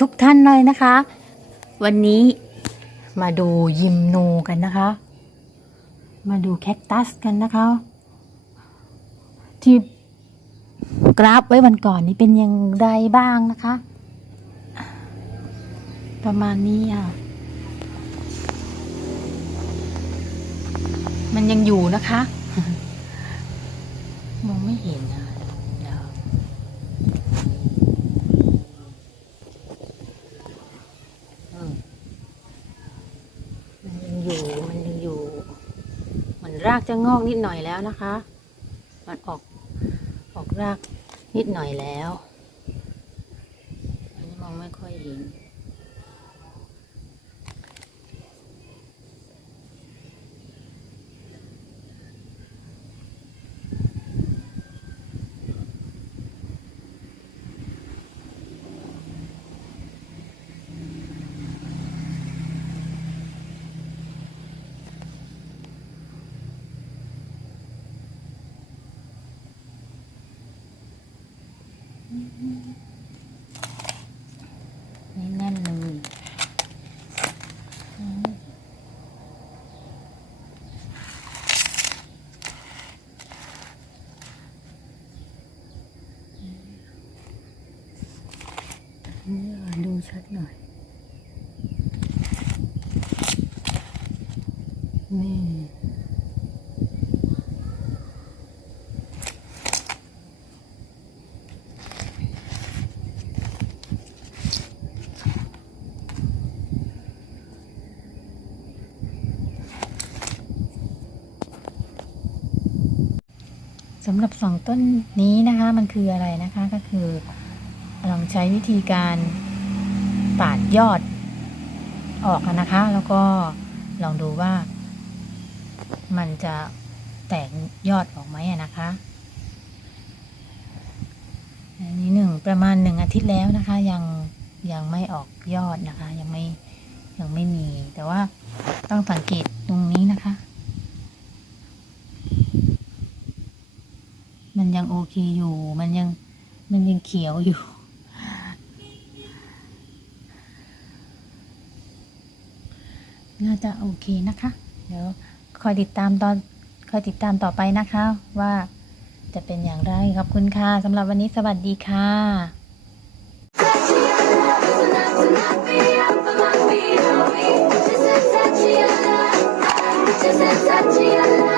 ทุกท่านเลยนะคะ วันนี้มาดูยิมโนกันนะคะ มาดูแคคตัสกันนะคะ ที่กราฟไว้วันก่อนนี้เป็นอย่างไรบ้างนะคะ ประมาณนี้ค่ะ มันยังอยู่นะคะ มองไม่เห็นนะเดี๋ยวอืมมันยัง อยู่มันยังอยู่เหมือนรากจะงอกนิดหน่อยแล้วนะคะ มันออกออกรากนิดหน่อยแล้ว อันนี้มองไม่ค่อยเห็น นี่แน่นเลยอืมนี่อะดูชัดหน่อย นี่ สำหรับสองต้นนี้นะคะมันคืออะไรนะคะก็คือลองใช้วิธีการปาดยอดออกนะคะ แล้วก็ลองดูว่า มันจะแตกยอดออกไหมนะคะอันนี้หนึ่งประมาณหนึ่งอาทิตย์แล้วนะคะ ยังยังไม่ออกยอดนะคะ ยังไม่ยังไม่มี แต่ว่าต้องสังเกตตรงนี้นะคะ มันยังโอเคอยู่ มันยังมันยังเขียวอยู่ น่าจะโอเคนะคะ เดี๋ยวคอยติดตามตอนคอยติดตามต่อไปนะคะว่าจะเป็นอย่างไรขอบคุณค่ะสำหรับวันนี้สวัสดีค่ะ